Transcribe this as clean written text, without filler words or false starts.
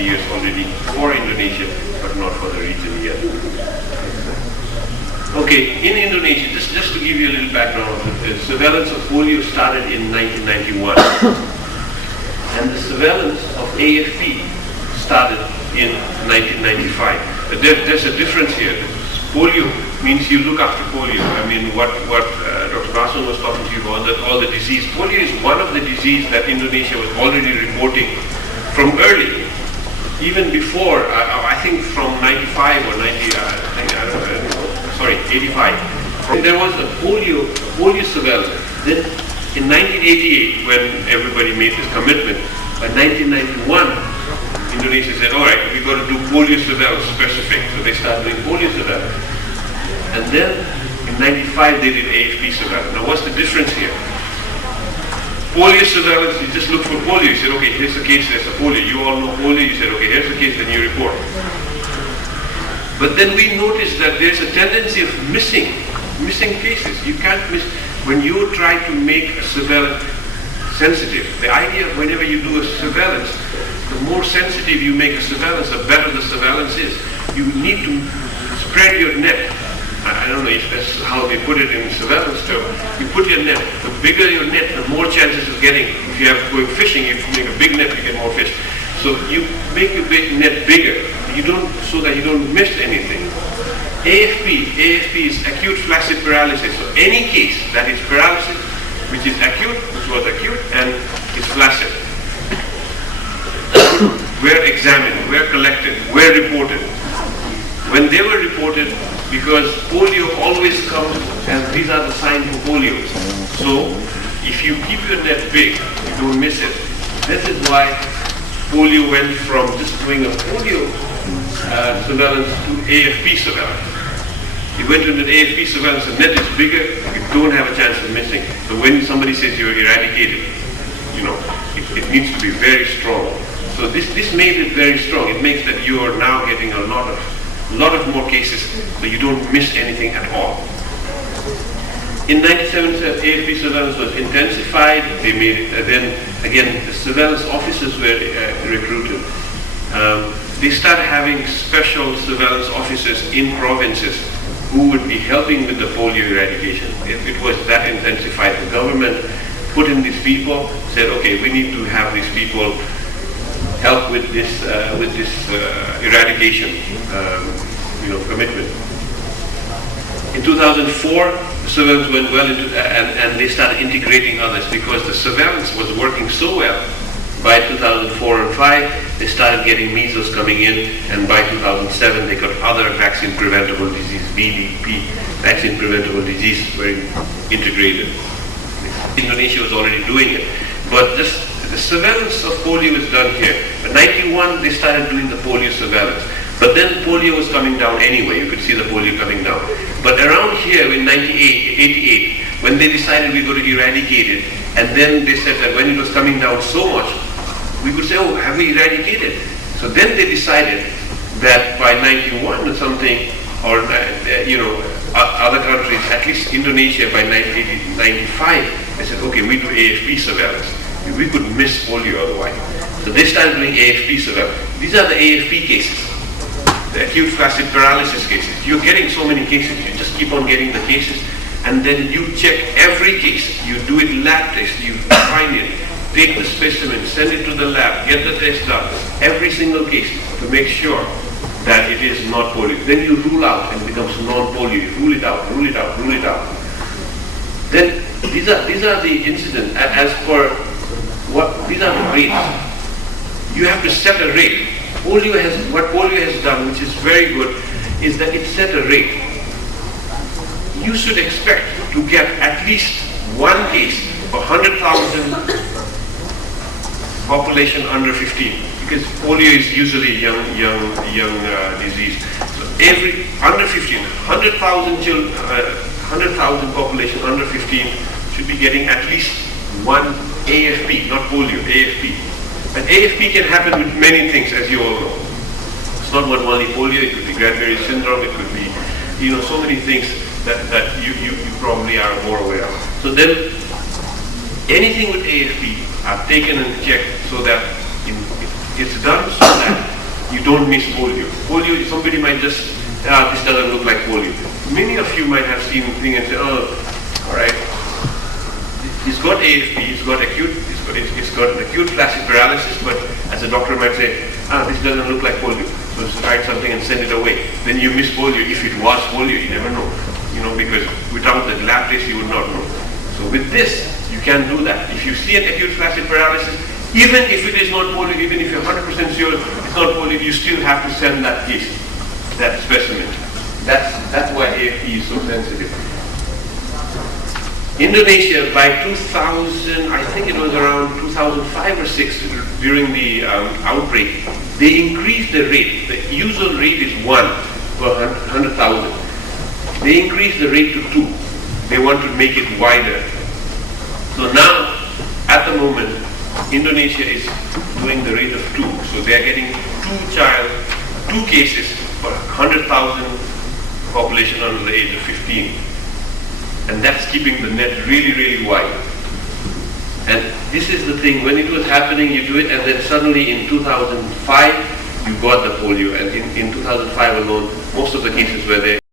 3 years already for Indonesia, but not for the region yet. Okay, in Indonesia, just to give you a little background, the surveillance of polio started in 1991. And the surveillance of AFP started in 1995. There's a difference here. Polio means you look after polio. I mean, what Dr. Bardan was talking to you about, that all the disease. Polio is one of the disease that Indonesia was already reporting from early, even before, I think from 95 or 90, I don't know, sorry, 85. And there was a polio surveillance. Then in 1988, when everybody made this commitment, by 1991, Indonesia said, all right, we've got to do polio surveillance specific. So they started doing polio surveillance. And then in 95, they did AFP surveillance. Now what's the difference here? Polio surveillance, you just look for polio. You said, okay, here's the case, there's a polio. You all know polio. You said, okay, here's the case, then you report. But then we noticed that there's a tendency of missing cases. You can't miss. When you try to make a surveillance sensitive, the idea of whenever you do a surveillance, the more sensitive you make a surveillance, the better the surveillance is. You need to spread your net. I don't know if that's how they put it in surveillance term. You put your net, the bigger your net, the more chances of getting. If you have going fishing, if you make a big net, you get more fish. So you make your net bigger, so that you don't miss anything. AFP is acute flaccid paralysis. So any case that is paralysis, which is acute, which was acute, and is flaccid, were examined, were collected, were reported. When they were reported, because polio always comes, and these are the signs for polio. So if you keep your net big, you don't miss it. This is why polio went from just doing a polio surveillance to AFP surveillance. You went into the AFP surveillance, the net is bigger, you don't have a chance of missing. So when somebody says you're eradicated, it needs to be very strong. So this made it very strong. It makes that you are now getting a lot of more cases, so you don't miss anything at all. In 97, AFP surveillance was intensified. They made it, then again, the surveillance officers were recruited. They started having special surveillance officers in provinces who would be helping with the polio eradication. It was that intensified. The government put in these people, said, okay, we need to have these people help with this eradication commitment. In 2004, the surveillance went well into, and they started integrating others because the surveillance was working so well. By 2004 and 5, they started getting measles coming in, and by 2007, they got other vaccine preventable disease, VDP, vaccine preventable disease, were integrated. Indonesia was already doing it, but the surveillance of polio is done here. In 91, they started doing the polio surveillance. But then polio was coming down anyway. You could see the polio coming down. But around here in 88, when they decided we were going to eradicate it, and then they said that when it was coming down so much, we could say, oh, have we eradicated? So then they decided that by 91 or something, or other countries, at least Indonesia by 1995, they said, okay, we do AFP surveillance. We could miss polio otherwise. So they started doing AFP surveillance. These are the AFP cases, the acute flaccid paralysis cases. You're getting so many cases, you just keep on getting the cases, and then you check every case. You do it lab test, you find it, take the specimen, send it to the lab, get the test done, every single case, to make sure that it is not polio. Then you rule out and it becomes non-polio. You rule it out, rule it out, rule it out. Then these are the incidents as per these are the rates. You have to set a rate. What polio has done, which is very good, is that it set a rate. You should expect to get at least one case per 100,000 population under 15, because polio is usually young disease. So every under 15, 100,000 children, 100,000 population under 15 should be getting at least one AFP, not polio, AFP. And AFP can happen with many things, as you all know. It's not only polio, it could be Gadjah syndrome, it could be, so many things that you probably are more aware of. So then, anything with AFP are taken and checked so that it's done so that you don't miss polio. Polio, somebody might just, this doesn't look like polio. Many of you might have seen the thing and say, oh, all right, he's got AFP, it's got an acute flaccid paralysis, but as a doctor might say, this doesn't look like polio. So just write something and send it away. Then you miss polio. If it was polio, you never know. Because without the lab test, you would not know. So with this, you can do that. If you see an acute flaccid paralysis, even if it is not polio, even if you're 100% sure it's not polio, you still have to send that case, that specimen. That's why AFP is so sensitive. Indonesia, by 2000, I think it was around 2005 or 6, during the outbreak, they increased the rate. The usual rate is 1 per 100,000. They increased the rate to 2. They want to make it wider. So now, at the moment, Indonesia is doing the rate of 2. So they are getting 2 cases per 100,000 population under the age of 15. And that's keeping the net really, really wide. And this is the thing, when it was happening, you do it, and then suddenly in 2005, you got the polio. And in 2005 alone, most of the cases were there.